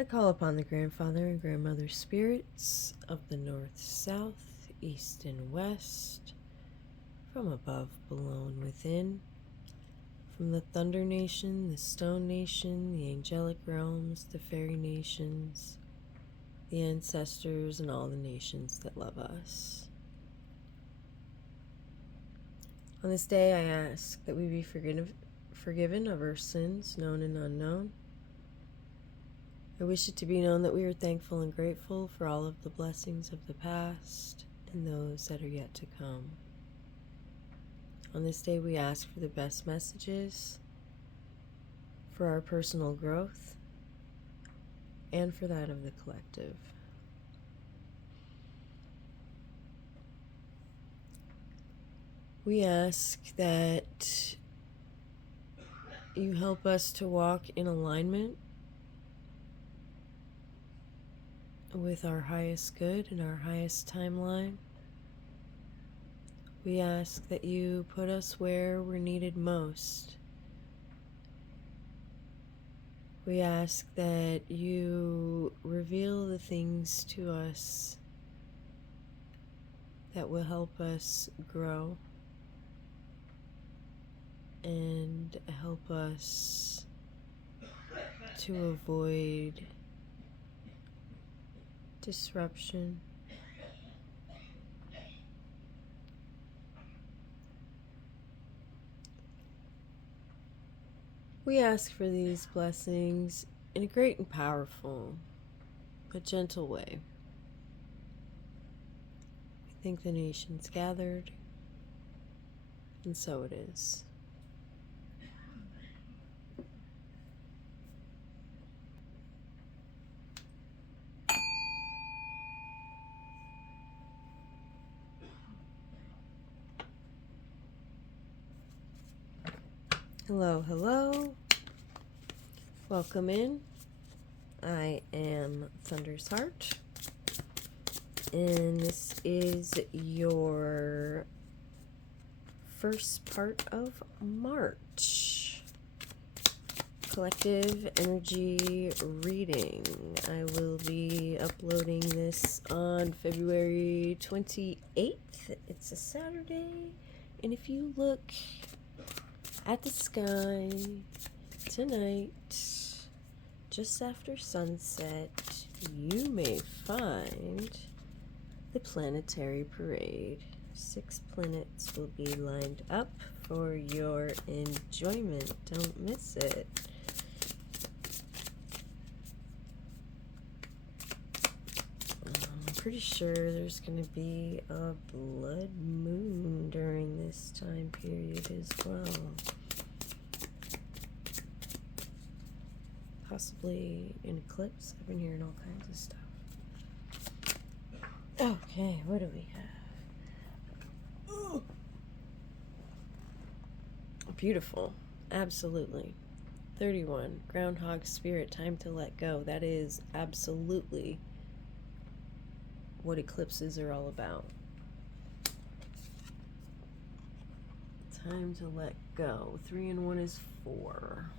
I call upon the grandfather and grandmother spirits of the north, south, east, and west, from above, below, and within, from the Thunder Nation, the Stone Nation, the Angelic Realms, the Fairy Nations, the ancestors, and all the nations that love us. On this day, I ask that we be forgiven of our sins, known and unknown. I wish it to be known that we are thankful and grateful for all of the blessings of the past and those that are yet to come. On this day, we ask for the best messages for our personal growth and for that of the collective. We ask that you help us to walk in alignment with our highest good and our highest timeline. We ask that you put us where we're needed most. We ask that you reveal the things to us that will help us grow and help us to avoid disruption. We ask for these blessings in a great and powerful, but gentle way. We thank the nations gathered, and so it is. Hello, hello. Welcome in. I am Thunder's Heart, and this is your first part of March collective energy reading. I will be uploading this on February 28th. It's a Saturday, and if you look at the sky tonight, just after sunset, you may find the planetary parade. 6 planets will be lined up for your enjoyment. Don't miss it. I'm pretty sure there's going to be a blood moon during this time period as well. Possibly an eclipse. I've been hearing all kinds of stuff. Okay, what do we have? Ooh. Beautiful. Absolutely. 31. Groundhog Spirit. Time to let go. That is absolutely what eclipses are all about. Time to let go. 3 and 1 is 4.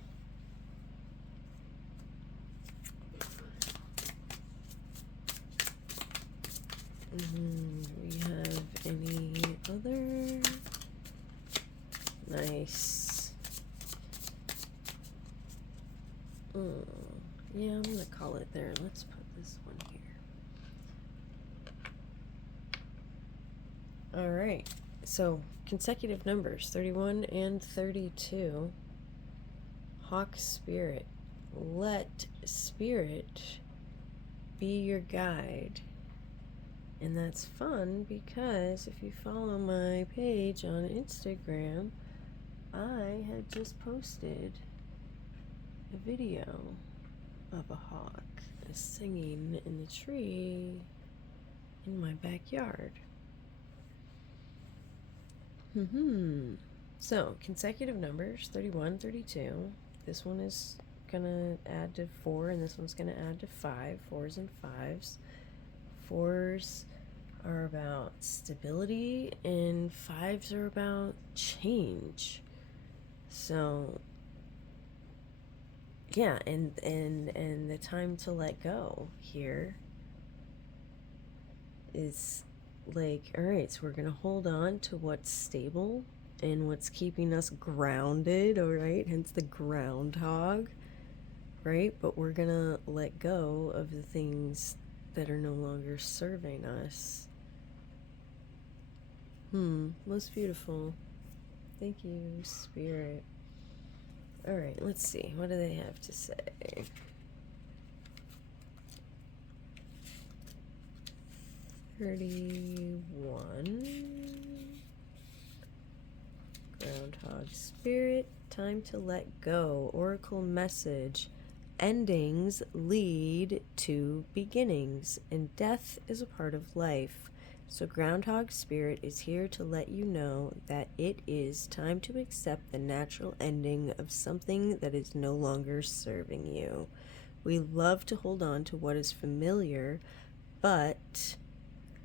We have any other? Nice. Yeah, I'm gonna call it there. Let's put this one here. Alright, so consecutive numbers 31 and 32. Hawk Spirit. Let Spirit be your guide. And that's fun because if you follow my page on Instagram, I had just posted a video of a hawk singing in the tree in my backyard. So, consecutive numbers, 31, 32. This one is going to add to 4, and this one's going to add to 5. 4s and 5s. 4s are about stability, and 5s are about change. So yeah, and the time to let go here is like, all right, so we're gonna hold on to what's stable and what's keeping us grounded, all right, hence the groundhog, right? But we're gonna let go of the things that are no longer serving us. Most beautiful. Thank you, Spirit. All right, let's see. What do they have to say? 31. Groundhog Spirit. Time to let go. Oracle message. Endings lead to beginnings, and death is a part of life. So, Groundhog Spirit is here to let you know that it is time to accept the natural ending of something that is no longer serving you. We love to hold on to what is familiar, but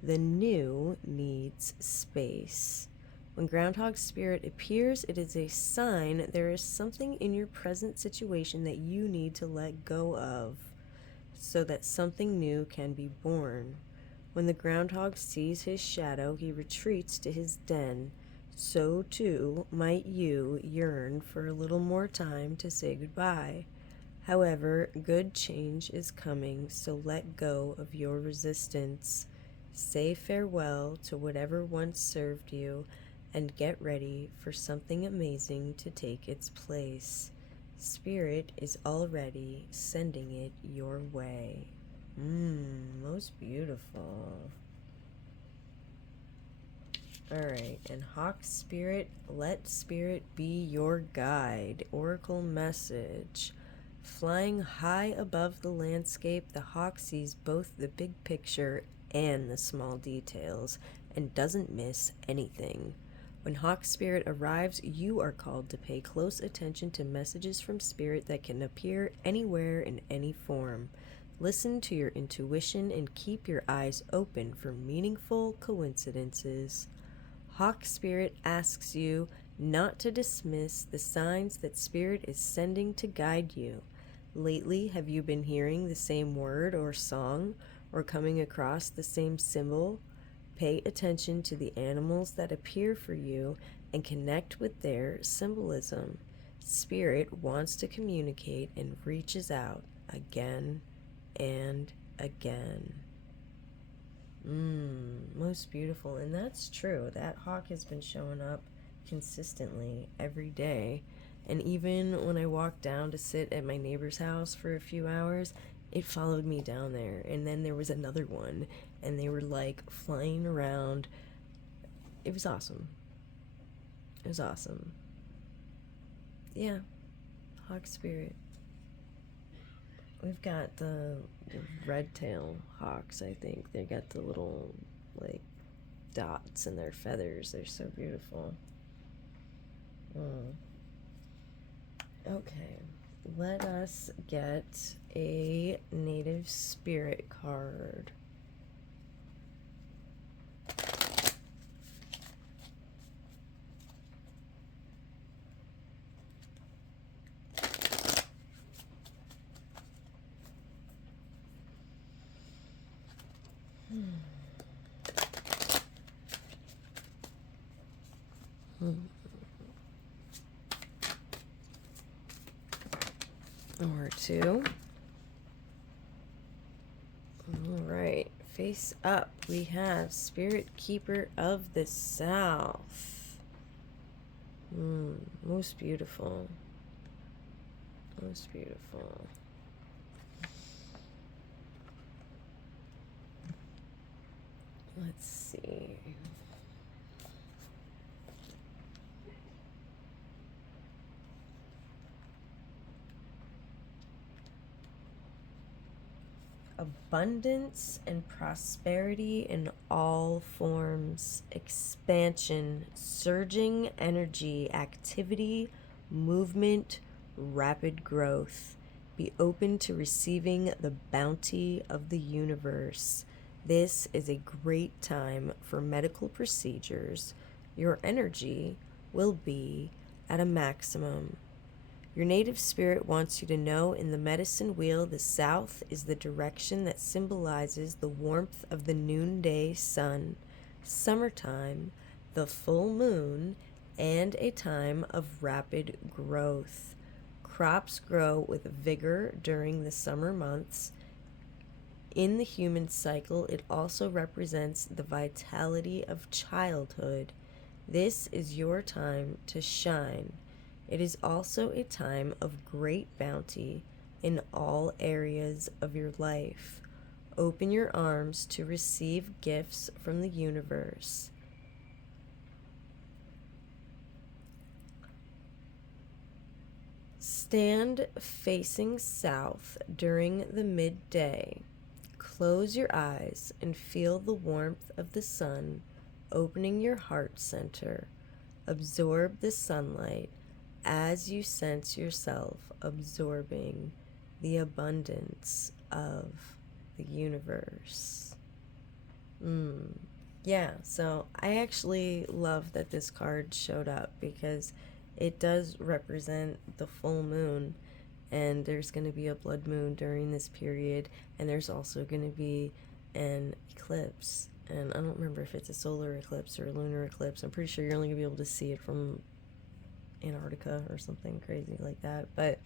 the new needs space. When Groundhog Spirit appears, it is a sign there is something in your present situation that you need to let go of so that something new can be born. When the groundhog sees his shadow, he retreats to his den. So too might you yearn for a little more time to say goodbye. However, good change is coming, so let go of your resistance. Say farewell to whatever once served you and get ready for something amazing to take its place. Spirit is already sending it your way. Most beautiful. Alright, and Hawk Spirit, let Spirit be your guide. Oracle message. Flying high above the landscape, the hawk sees both the big picture and the small details and doesn't miss anything. When Hawk Spirit arrives, you are called to pay close attention to messages from Spirit that can appear anywhere in any form. Listen to your intuition and keep your eyes open for meaningful coincidences. Hawk Spirit asks you not to dismiss the signs that Spirit is sending to guide you. Lately, have you been hearing the same word or song or coming across the same symbol? Pay attention to the animals that appear for you and connect with their symbolism. Spirit wants to communicate and reaches out again and again. Most beautiful. And that's true. That hawk has been showing up consistently every day. And even when I walked down to sit at my neighbor's house for a few hours, it followed me down there. And then there was another one, and they were like flying around. It was awesome. It was awesome. Yeah, hawk spirit. We've got the red tail hawks, I think. They got the little, like, dots in their feathers. They're so beautiful. Okay, let us get a native spirit card. Or two. All right, face up. We have Spirit Keeper of the South. Most beautiful. Most beautiful. Let's see. Abundance and prosperity in all forms, expansion, surging energy, activity, movement, rapid growth. Be open to receiving the bounty of the universe. This is a great time for medical procedures. Your energy will be at a maximum. Your native spirit wants you to know in the medicine wheel, the south is the direction that symbolizes the warmth of the noonday sun, summertime, the full moon, and a time of rapid growth. Crops grow with vigor during the summer months. In the human cycle, it also represents the vitality of childhood. This is your time to shine. It is also a time of great bounty in all areas of your life. Open your arms to receive gifts from the universe. Stand facing south during the midday. Close your eyes and feel the warmth of the sun opening your heart center. Absorb the sunlight as you sense yourself absorbing the abundance of the universe. Yeah, so I actually love that this card showed up because it does represent the full moon, and there's going to be a blood moon during this period, and there's also going to be an eclipse. And I don't remember if it's a solar eclipse or a lunar eclipse. I'm pretty sure you're only going to be able to see it from Antarctica or something crazy like that, but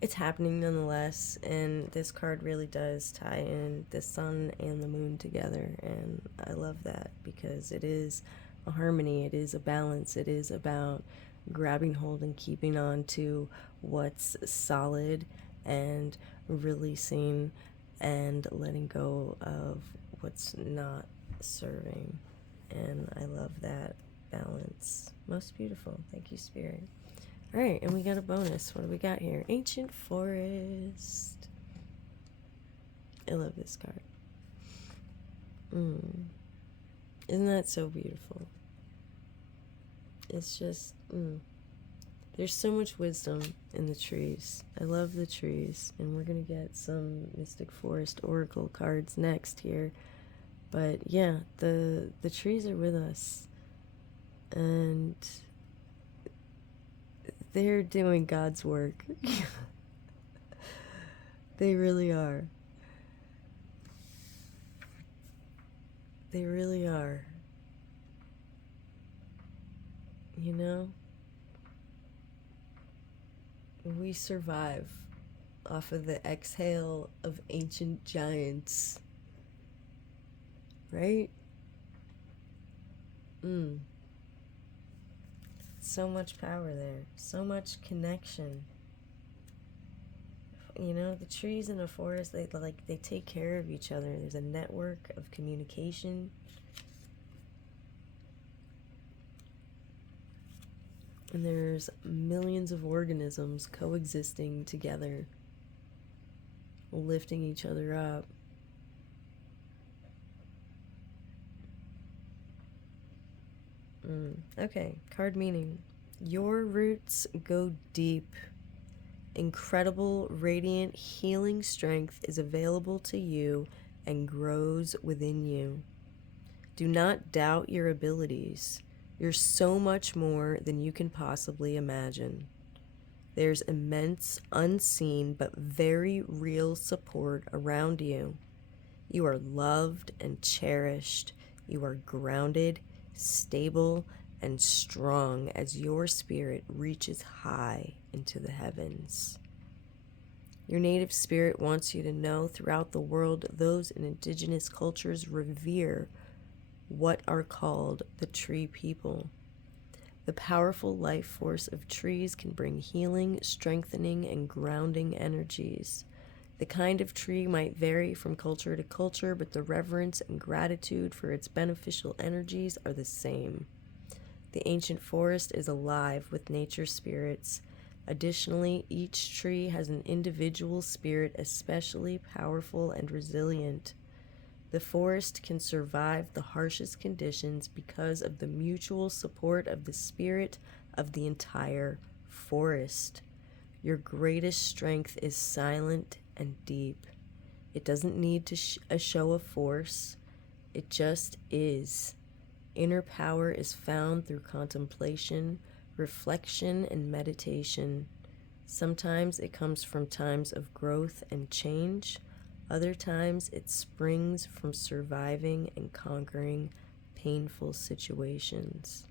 it's happening nonetheless. And this card really does tie in the sun and the moon together, and I love that because it is a harmony, it is a balance, it is about grabbing hold and keeping on to what's solid and releasing and letting go of what's not serving. And I love that balance. Most beautiful. Thank you, Spirit. All right, and we got a bonus. What do we got here? Ancient Forest. I love this card. Isn't that so beautiful? It's just, there's so much wisdom in the trees. I love the trees, and we're going to get some Mystic Forest Oracle cards next here. But yeah, the trees are with us, and they're doing God's work. They really are. They really are. You know? We survive off of the exhale of ancient giants. Right? So much power there. So much connection. You know, the trees in the forest, they take care of each other. There's a network of communication. And there's millions of organisms coexisting together, lifting each other up. Okay, card meaning. Your roots go deep. Incredible, radiant, healing strength is available to you and grows within you. Do not doubt your abilities. You're so much more than you can possibly imagine. There's immense, unseen, but very real support around you. You are loved and cherished. You are grounded, stable, and strong as your spirit reaches high into the heavens. Your native spirit wants you to know throughout the world, those in indigenous cultures revere what are called the tree people. The powerful life force of trees can bring healing, strengthening, and grounding energies. The kind of tree might vary from culture to culture, but the reverence and gratitude for its beneficial energies are the same. The ancient forest is alive with nature spirits. Additionally, each tree has an individual spirit especially powerful and resilient. The forest can survive the harshest conditions because of the mutual support of the spirit of the entire forest. Your greatest strength is silent and deep. It doesn't need a show of force. It just is. Inner power is found through contemplation, reflection, and meditation. Sometimes it comes from times of growth and change. Other times it springs from surviving and conquering painful situations.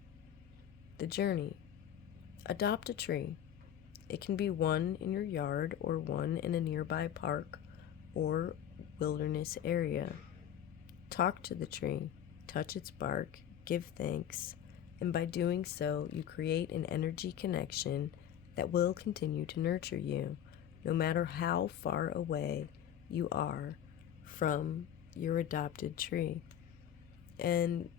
The journey. Adopt a tree. It can be one in your yard or one in a nearby park or wilderness area. Talk to the tree, touch its bark, give thanks, and by doing so, you create an energy connection that will continue to nurture you, no matter how far away you are from your adopted tree. And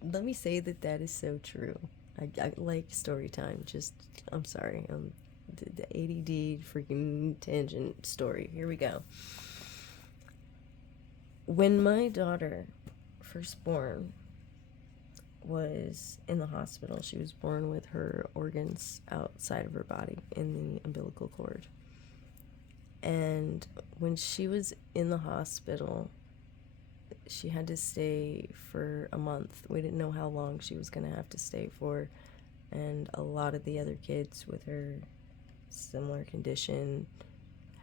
let me say that is so true. I like story time. I'm sorry. The ADD freaking tangent story. Here we go. When my daughter, firstborn, was in the hospital, she was born with her organs outside of her body in the umbilical cord. And when she was in the hospital, she had to stay for a month. We didn't know how long she was going to have to stay for. And a lot of the other kids with her similar condition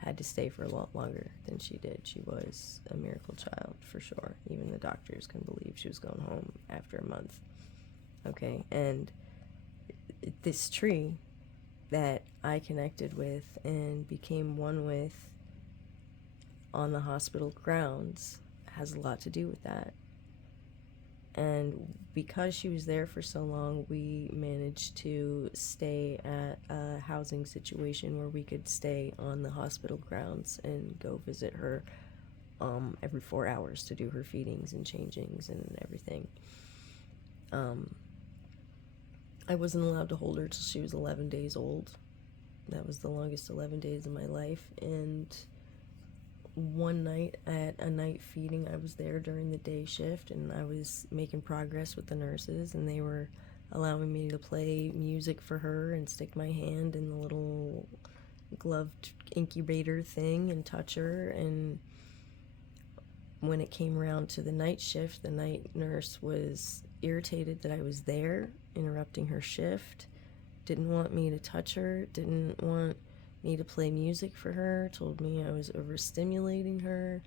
had to stay for a lot longer than she did. She was a miracle child for sure. Even the doctors couldn't believe she was going home after a month. Okay, and this tree that I connected with and became one with on the hospital grounds has a lot to do with that. And because she was there for so long, we managed to stay at a housing situation where we could stay on the hospital grounds and go visit her every 4 hours to do her feedings and changings and everything. I wasn't allowed to hold her till she was 11 days old. That was the longest 11 days of my life. And one night at a night feeding, I was there during the day shift, and I was making progress with the nurses, and they were allowing me to play music for her and stick my hand in the little gloved incubator thing and touch her. And when it came around to the night shift, the night nurse was irritated that I was there interrupting her shift, didn't want me to touch her, didn't want me to play music for her, told me I was overstimulating her,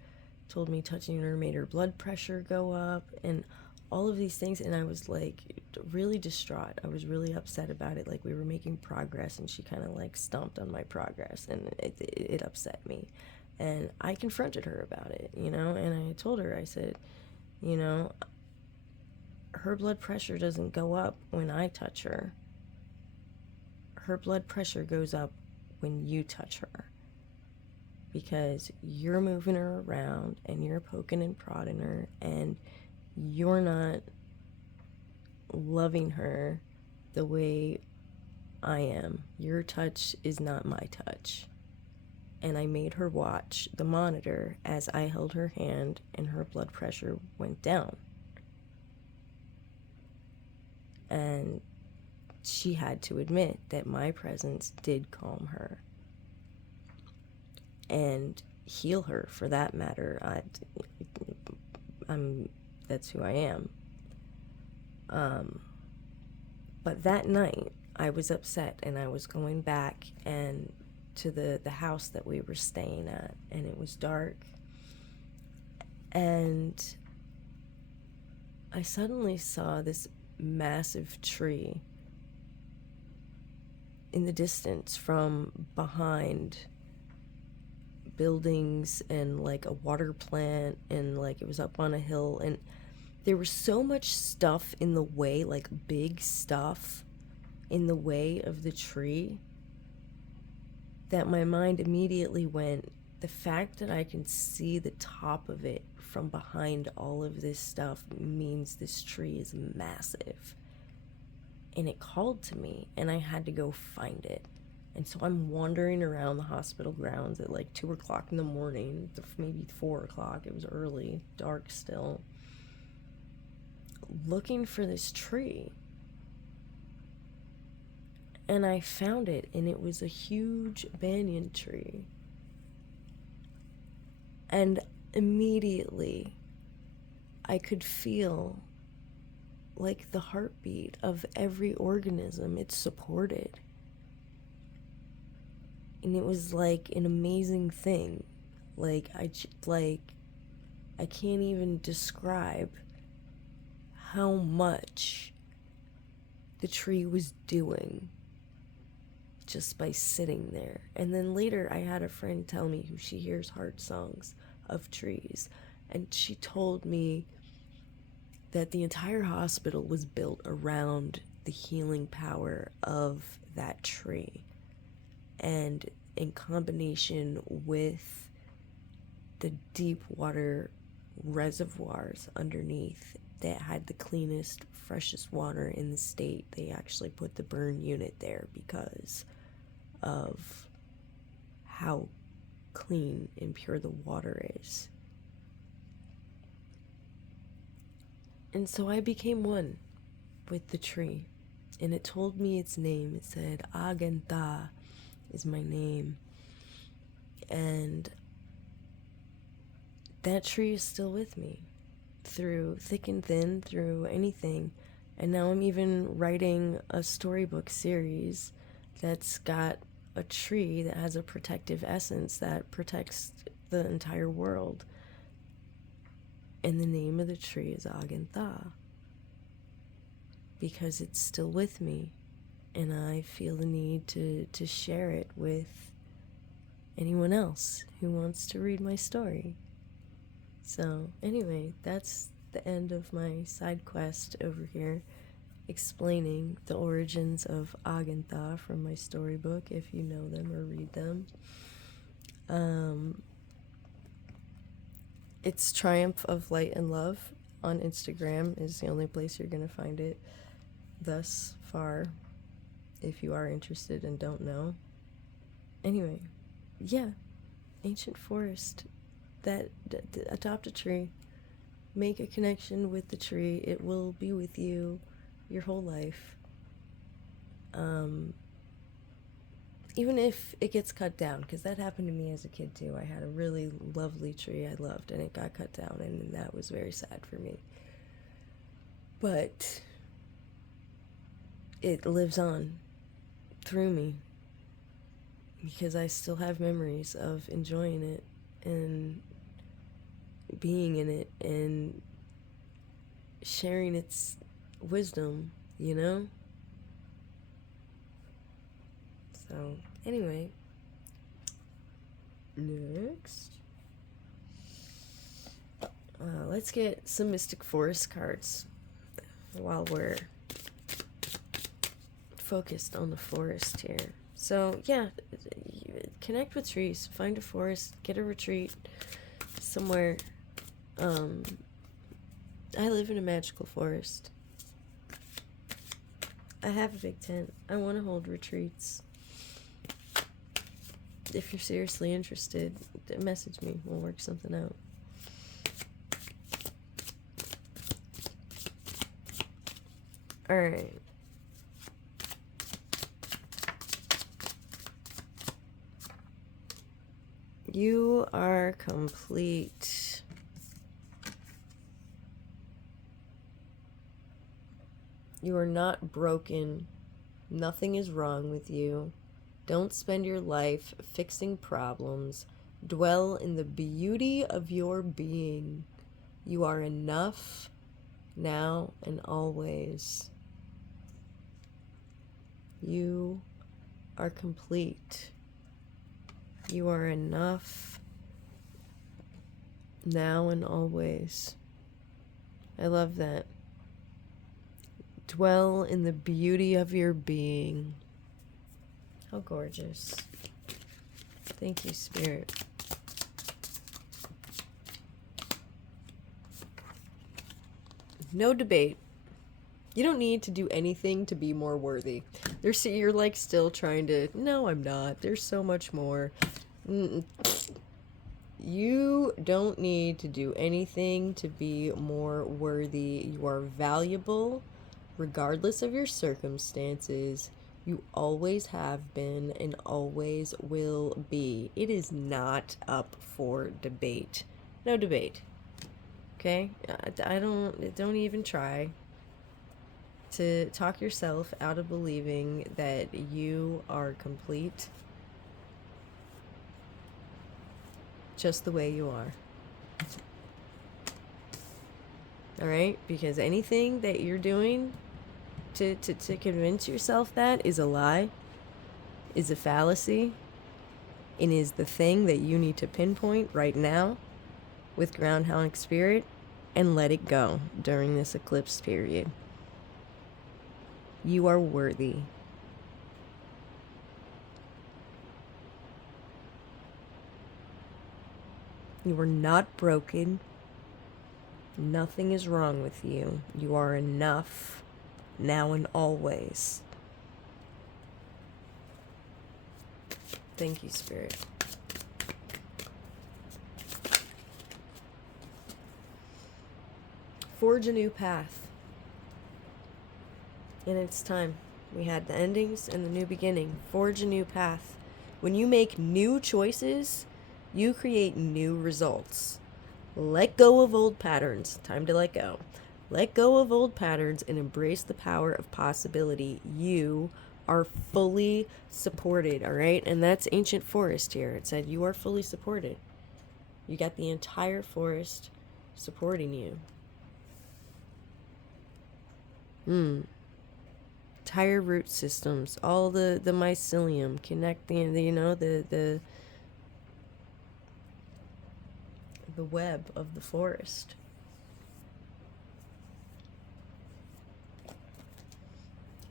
told me touching her made her blood pressure go up, and all of these things. And I was like really distraught. I was really upset about it. Like, we were making progress and she kind of like stomped on my progress, and it upset me. And I confronted her about it, and I told her, I said, her blood pressure doesn't go up when I touch her. Her blood pressure goes up when you touch her, because you're moving her around and you're poking and prodding her, and you're not loving her the way I am. Your touch is not my touch. And I made her watch the monitor as I held her hand and her blood pressure went down. And she had to admit that my presence did calm her and heal her, for that matter. That's who I am. But that night I was upset, and I was going back and to the house that we were staying at, and it was dark, and I suddenly saw this massive tree in the distance from behind buildings and like a water plant, and like it was up on a hill, and there was so much stuff in the way, like big stuff in the way of the tree, that my mind immediately went, the fact that I can see the top of it from behind all of this stuff means this tree is massive. And it called to me, and I had to go find it. And so I'm wandering around the hospital grounds at like 2 o'clock in the morning, maybe 4 o'clock. It was early, dark still, looking for this tree. And I found it, and it was a huge banyan tree. And immediately I could feel like the heartbeat of every organism it supported. And it was like an amazing thing. Like, I can't even describe how much the tree was doing just by sitting there. And then later I had a friend tell me who she hears heart songs of trees, and she told me that the entire hospital was built around the healing power of that tree, and in combination with the deep water reservoirs underneath that had the cleanest, freshest water in the state. They actually put the burn unit there because of how clean and pure the water is. And so I became one with the tree, and it told me its name. It said, Aganta is my name. And that tree is still with me through thick and thin, through anything. And now I'm even writing a storybook series that's got a tree that has a protective essence that protects the entire world. And the name of the tree is Agantha, because it's still with me, and I feel the need to share it with anyone else who wants to read my story. So anyway, that's the end of my side quest over here, explaining the origins of Agantha from my storybook, if you know them or read them. It's Triumph of Light and Love on Instagram is the only place you're going to find it thus far, if you are interested and don't know. Anyway, yeah, ancient forest. That adopt a tree, make a connection with the tree. It will be with you your whole life. Even if it gets cut down, because that happened to me as a kid too. I had a really lovely tree I loved, and it got cut down, and that was very sad for me. But it lives on through me, because I still have memories of enjoying it and being in it and sharing its wisdom, you know? So, anyway, next, let's get some Mystic Forest cards while we're focused on the forest here. So, yeah, connect with trees, find a forest, get a retreat somewhere. I live in a magical forest. I have a big tent. I want to hold retreats. If you're seriously interested, message me. We'll work something out. Alright. You are complete. You are not broken. Nothing is wrong with you. Don't spend your life fixing problems. Dwell in the beauty of your being. You are enough now and always. You are complete. You are enough now and always. I love that. Dwell in the beauty of your being. How gorgeous. Thank you, Spirit. No debate. You don't need to do anything to be more worthy. You're like still trying to, no, I'm not. There's so much more. You don't need to do anything to be more worthy. You are valuable regardless of your circumstances. You always have been and always will be. It is not up for debate. No debate. Okay? Don't even try to talk yourself out of believing that you are complete just the way you are. All right? Because anything that you're doing to convince yourself that is a lie, is a fallacy, and is the thing that you need to pinpoint right now with Groundhog Spirit and let it go during this eclipse period. You are worthy. You are not broken. Nothing is wrong with you. You are enough, now and always. Thank you, Spirit. Forge a new path. And it's time. We had the endings and the new beginning. Forge a new path. When you make new choices, you create new results. Let go of old patterns. Time to let go. Let go of old patterns and embrace the power of possibility. You are fully supported, all right? And that's Ancient Forest here. It said you are fully supported. You got the entire forest supporting you. Entire root systems, all the mycelium connecting, the web of the forest.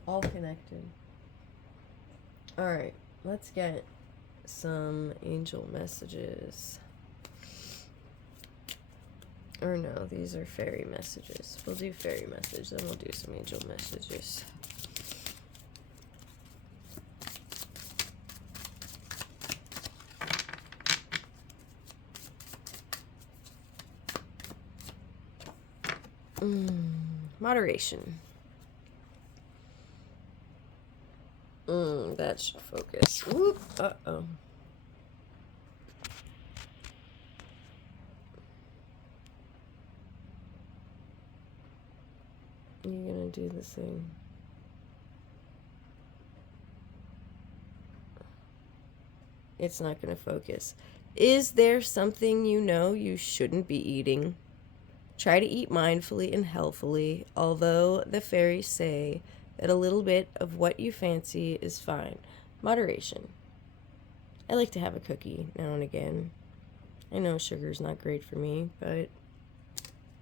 All connected. All right, let's get some angel messages. Or no, these are fairy messages. We'll do fairy message, then we'll do some angel messages. Moderation. That should focus. Whoop. Uh-oh. You're gonna do the thing. It's not gonna focus. Is there something you know you shouldn't be eating? Try to eat mindfully and healthfully, although the fairies say that a little bit of what you fancy is fine. Moderation. I like to have a cookie now and again. I know sugar's not great for me, but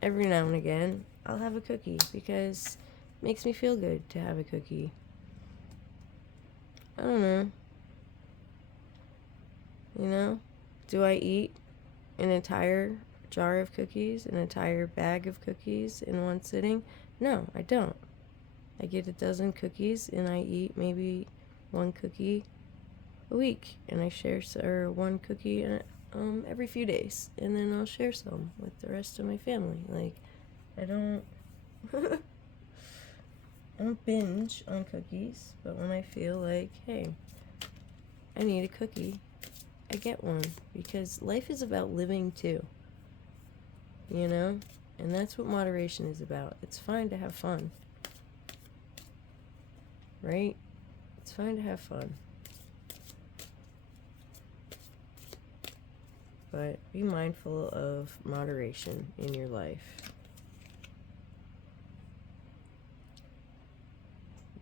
every now and again, I'll have a cookie because it makes me feel good to have a cookie. I don't know. You know? Do I eat an entire jar of cookies, an entire bag of cookies in one sitting? No, I don't. I get a dozen cookies and I eat maybe one cookie a week, and I share one cookie every few days, and then I'll share some with the rest of my family. Like, I don't I don't binge on cookies, but when I feel like, hey, I need a cookie, I get one, because life is about living too. You know? And that's what moderation is about. It's fine to have fun. Right? It's fine to have fun. But be mindful of moderation in your life.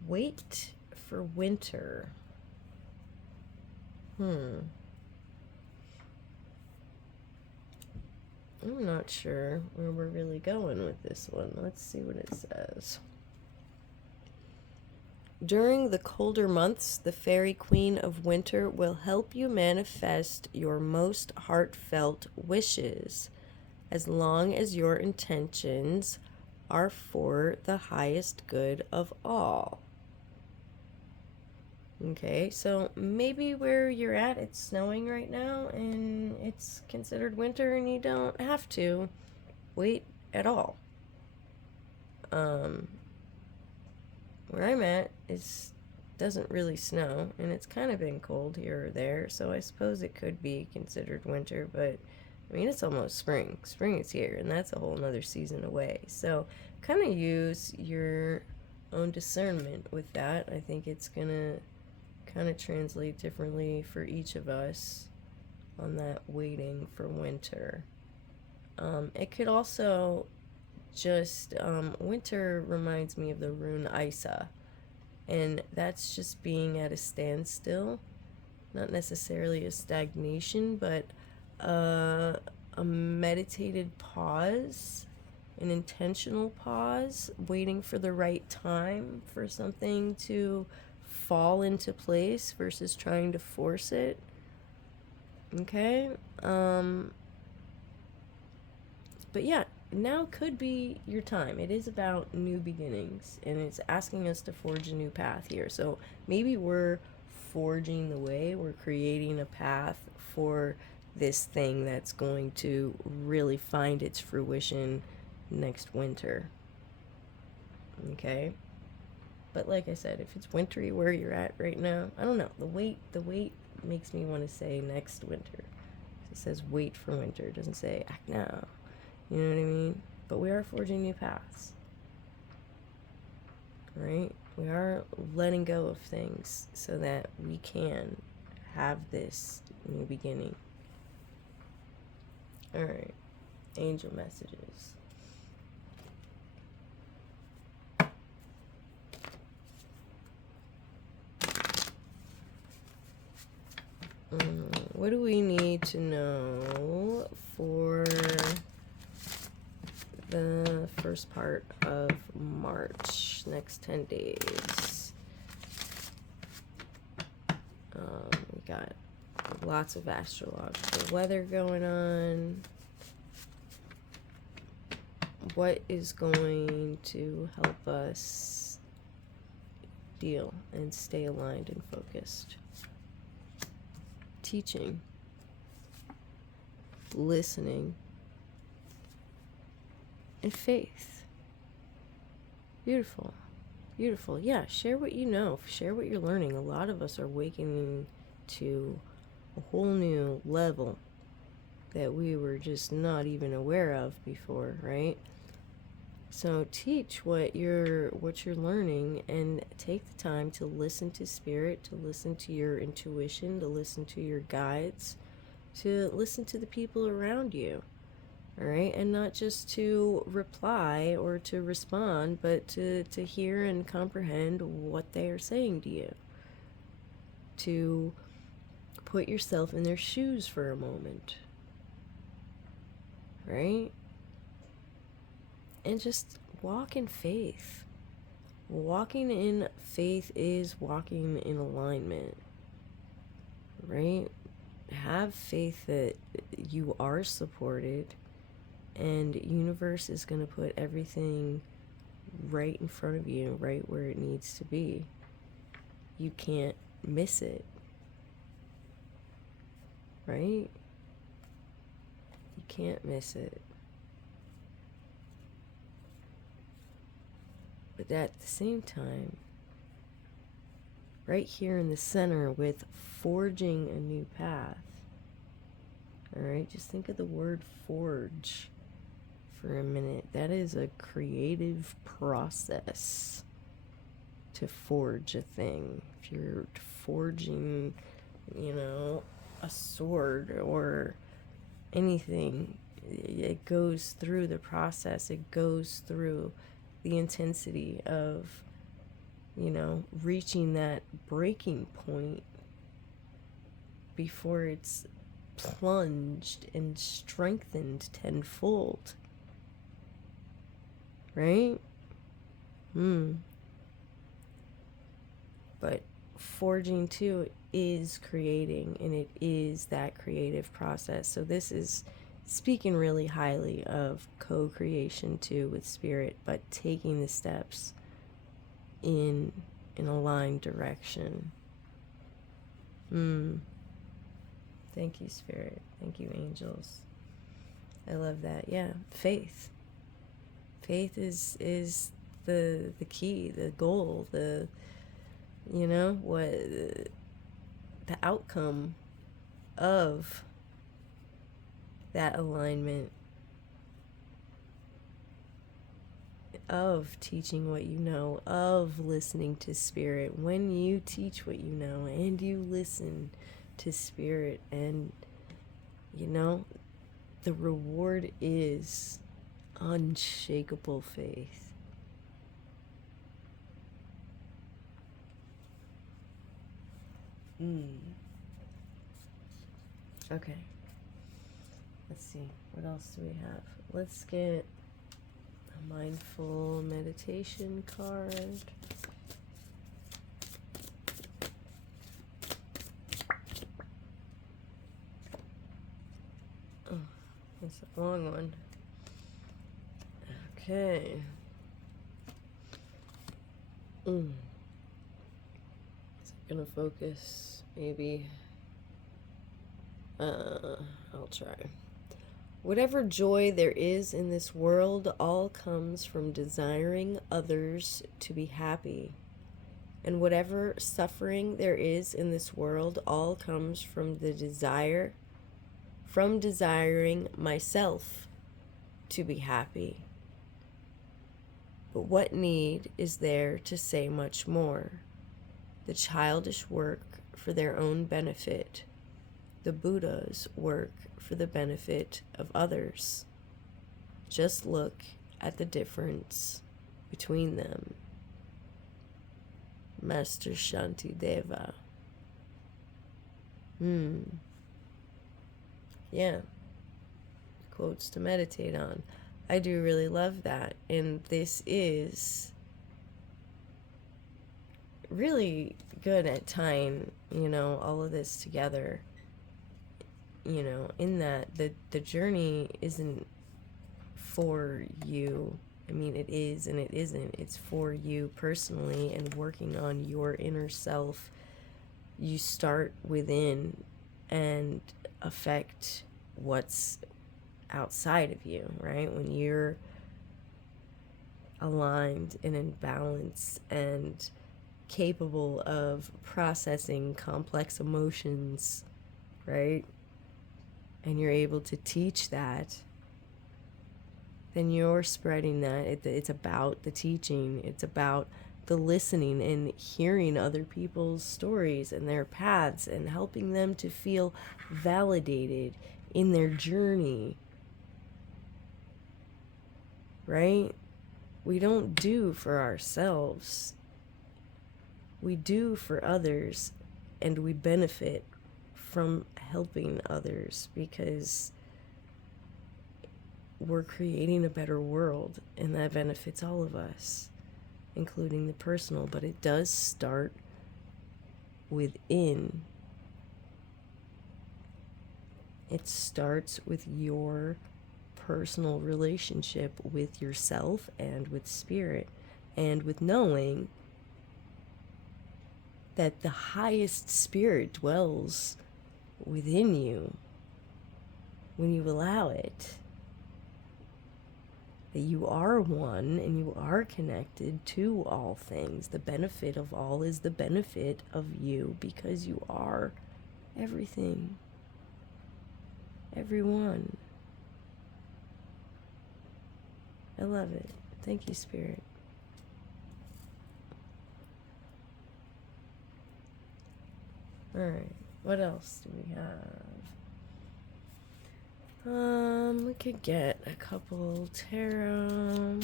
Wait for winter. I'm not sure where we're really going with this one. Let's see what it says. During the colder months, the Fairy Queen of Winter will help you manifest your most heartfelt wishes, as long as your intentions are for the highest good of all. Okay, so maybe where you're at, it's snowing right now, and it's considered winter, and you don't have to wait at all. Where I'm at, it doesn't really snow, and it's kind of been cold here or there, so I suppose it could be considered winter, but I mean, it's almost spring. Spring is here, and that's a whole nother season away. So kind of use your own discernment with that. I think it's gonna kind of translate differently for each of us. on that waiting for winter. It could also just, winter reminds me of the rune Isa, and that's just being at a standstill, not necessarily a stagnation, but a meditated pause, an intentional pause, waiting for the right time for something to fall into place versus trying to force it. Okay? But yeah, now could be your time. It is about new beginnings, and it's asking us to forge a new path here. So maybe we're forging the way, we're creating a path for this thing that's going to really find its fruition next winter. Okay? But like I said, if it's wintry where you're at right now, I don't know. The wait makes me want to say next winter. It says wait for winter. It doesn't say act now. You know what I mean? But we are forging new paths. Right? We are letting go of things so that we can have this new beginning. Alright. Angel messages. What do we need to know for the first part of March, next 10 days? We got lots of astrological weather going on. What is going to help us deal and stay aligned and focused? Teaching, listening, and faith. Beautiful. Beautiful. Yeah, share what you know. Share what you're learning. A lot of us are awakening to a whole new level that we were just not even aware of before, right? So teach what you're learning, and take the time to listen to spirit, to listen to your intuition, to listen to your guides, to listen to the people around you. All right, and not just to reply or to respond, but to hear and comprehend what they are saying to you. To put yourself in their shoes for a moment. Right? And just walk in faith. Walking in faith is walking in alignment. Right? Have faith that you are supported, and universe is going to put everything right in front of you, right where it needs to be. You can't miss it. Right? You can't miss it. But at the same time, right here in the center with forging a new path, all right, just think of the word forge for a minute. That is a creative process to forge a thing. If you're forging, a sword or anything, it goes through the process. It goes through the intensity of, reaching that breaking point before it's plunged and strengthened tenfold. Right? But forging too is creating, and it is that creative process. So this is speaking really highly of co-creation too with spirit, but taking the steps in an aligned direction. Thank you, spirit. Thank you, angels. I love that. Yeah, faith. Faith is the key, the goal, the outcome of that alignment, of teaching what you know, of listening to spirit. When you teach what you know and you listen to spirit and You know, the reward is unshakable faith. Okay. Let's see. What else do we have? Let's get a mindful meditation card. Oh, that's a long one. Okay. So I'm gonna focus, maybe. I'll try. Whatever joy there is in this world all comes from desiring others to be happy. And whatever suffering there is in this world all comes from from desiring myself to be happy. But what need is there to say much more? The childish work for their own benefit. The Buddha's work for the benefit of others. Just look at the difference between them. Master Shantideva. Yeah. Quotes to meditate on. I do really love that. And this is really good at tying, all of this together. In that the journey isn't for you. I mean, it is and it isn't. It's for you personally and working on your inner self. You start within and affect what's outside of you, right? When you're aligned and in balance and capable of processing complex emotions, right? And you're able to teach that, then you're spreading that. It's about the teaching. It's about the listening and hearing other people's stories and their paths and helping them to feel validated in their journey, right? We don't do for ourselves. We do for others, and we benefit from helping others because we're creating a better world, and that benefits all of us, including the personal. But it does start within. It starts with your personal relationship with yourself and with spirit, and with knowing that the highest spirit dwells within you when you allow it. That you are one and you are connected to all things. The benefit of all is the benefit of you because you are everything. Everyone. I love it. Thank you, Spirit. Alright, what else do we have? We could get a couple tarot.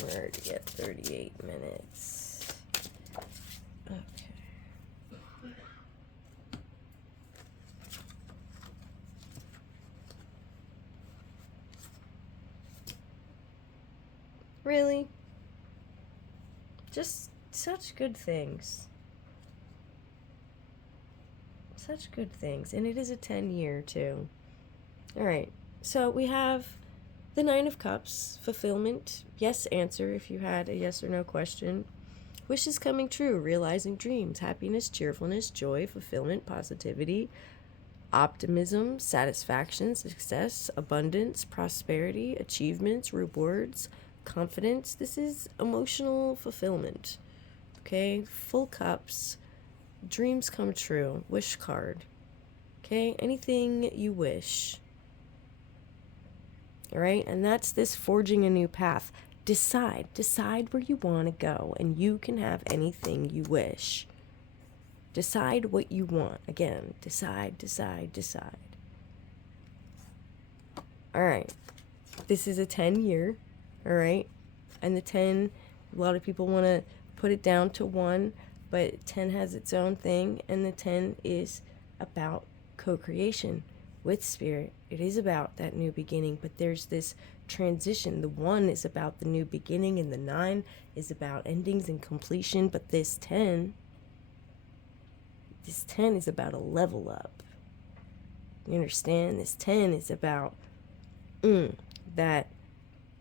We're already at 38 minutes. Okay. Really? Just such good things. Such good things. And it is a 10-year too. Alright, so we have the Nine of Cups, fulfillment, yes answer if you had a yes or no question. Wishes coming true, realizing dreams, happiness, cheerfulness, joy, fulfillment, positivity, optimism, satisfaction, success, abundance, prosperity, achievements, rewards, confidence. This is emotional fulfillment. Okay, full cups, dreams come true, wish card. Okay, anything you wish. All right, and that's this forging a new path. Decide where you want to go, and you can have anything you wish. Decide what you want. Again, decide, decide, decide. All right. This is a 10-year, all right? And the 10, a lot of people want to put it down to 1, but 10 has its own thing, and the 10 is about co-creation with spirit. It is about that new beginning, but there's this transition. The 1 is about the new beginning, and the 9 is about endings and completion, but this 10 is about a level up. You understand? This 10 is about that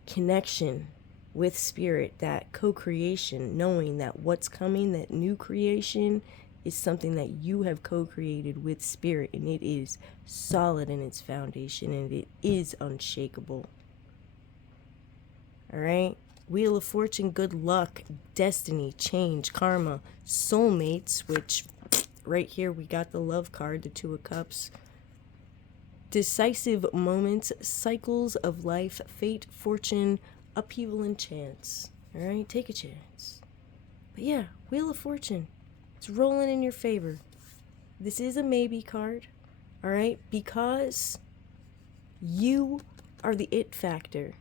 connection with spirit, that co-creation, knowing that what's coming, that new creation, is something that you have co-created with spirit, and it is solid in its foundation, and it is unshakable. All right? Wheel of Fortune, good luck, destiny, change, karma, soulmates, which right here we got the love card, the 2 of Cups. Decisive moments, cycles of life, fate, fortune, upheaval, and chance. All right, take a chance. But yeah, Wheel of Fortune, it's rolling in your favor. This is a maybe card, all right, because you are the it factor.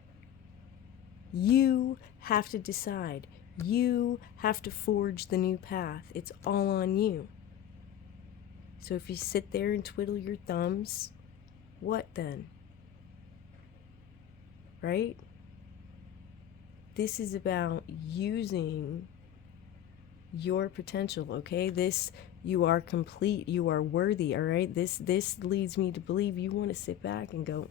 You have to decide. You have to forge the new path. It's all on you. So if you sit there and twiddle your thumbs, what then? Right? This is about using your potential, okay? This, you are complete, you are worthy, all right? This leads me to believe you want to sit back and go,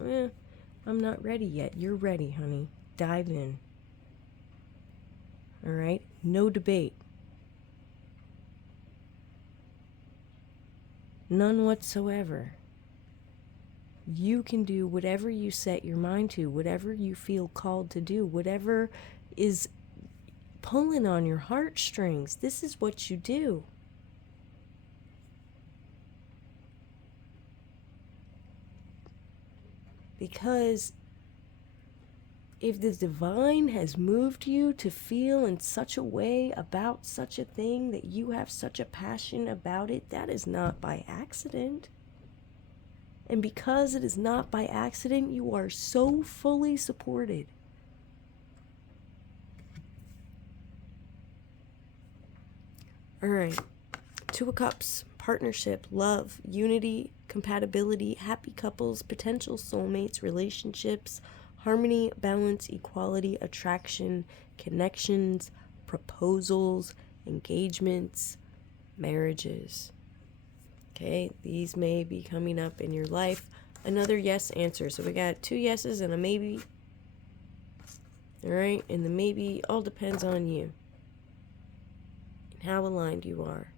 I'm not ready yet. You're ready, honey. Dive in. All right? No debate. None whatsoever. You can do whatever you set your mind to, whatever you feel called to do, whatever is pulling on your heartstrings. This is what you do. Because if the divine has moved you to feel in such a way about such a thing, that you have such a passion about it, that is not by accident. And because it is not by accident, you are so fully supported. All right. 2 of Cups, partnership, love, unity, compatibility, happy couples, potential soulmates, relationships, harmony, balance, equality, attraction, connections, proposals, engagements, marriages. Okay, these may be coming up in your life. Another yes answer. So we got 2 yeses and a maybe. All right, and the maybe all depends on you and how aligned you are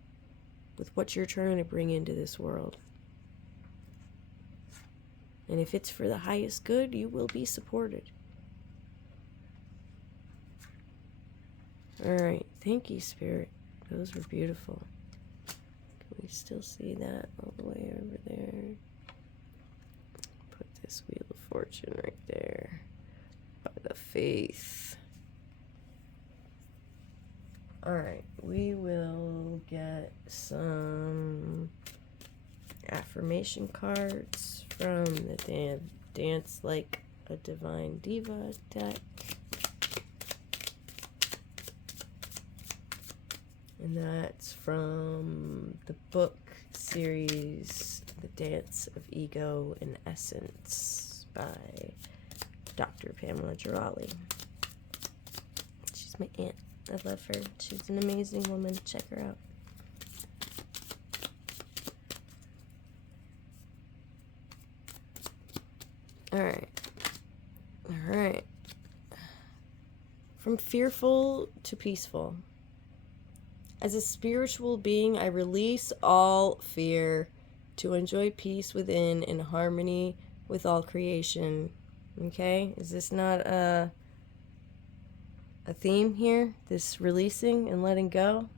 with what you're trying to bring into this world. And if it's for the highest good, you will be supported. All right, thank you, Spirit. Those were beautiful. We still see that all the way over there. Put this Wheel of Fortune right there. By the faith. Alright, we will get some affirmation cards from the Dance Like a Divine Diva deck. And that's from the book series, The Dance of Ego and Essence by Dr. Pamela Girali. She's my aunt. I love her. She's an amazing woman. Check her out. Alright. Alright. From fearful to peaceful. As a spiritual being, I release all fear to enjoy peace within and harmony with all creation. Okay? Is this not a theme here? This releasing and letting go?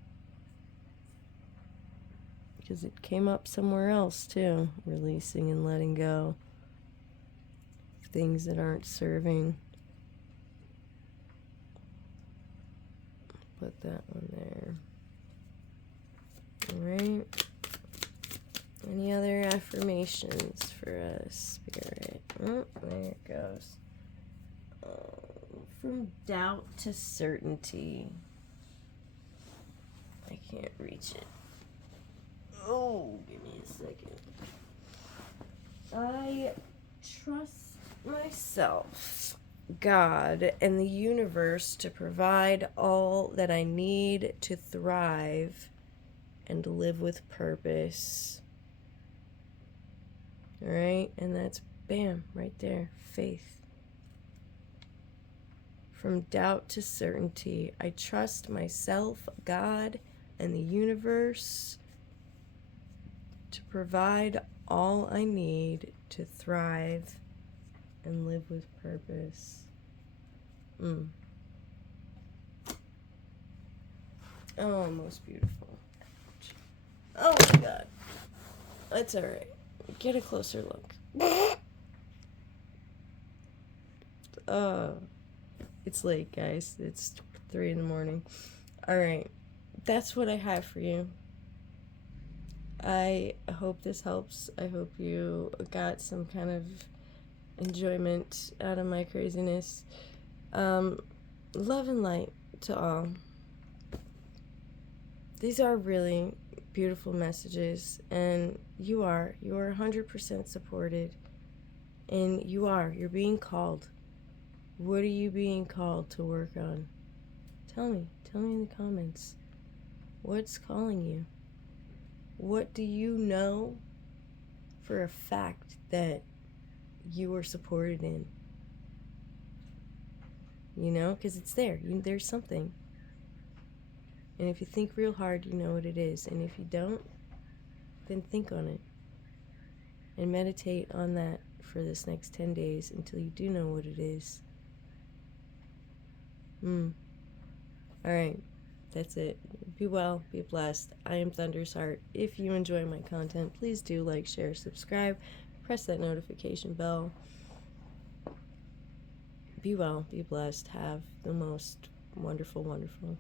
Because it came up somewhere else too. Releasing and letting go. Things that aren't serving. Put that one there. Alright. Any other affirmations for us, Spirit? Oh, there it goes. From doubt to certainty. I can't reach it. Oh, give me a second. I trust myself, God, and the universe to provide all that I need to thrive and live with purpose. All right, and that's bam, right there, faith. From doubt to certainty, I trust myself, God, and the universe to provide all I need to thrive and live with purpose. Oh, most beautiful. Oh my God. That's alright. Get a closer look. It's late, guys. It's 3 in the morning. Alright. That's what I have for you. I hope this helps. I hope you got some kind of enjoyment out of my craziness. Love and light to all. These are really beautiful messages, and you are 100% supported, and you're being called. What are you being called to work on? Tell me in the comments. What's calling you? What do you know for a fact that you are supported in? You know, because it's there. There's something. And if you think real hard, you know what it is. And if you don't, then think on it. And meditate on that for this next 10 days until you do know what it is. Alright. That's it. Be well, be blessed. I am Thunder's Heart. If you enjoy my content, please do like, share, subscribe. Press that notification bell. Be well, be blessed. Have the most wonderful, wonderful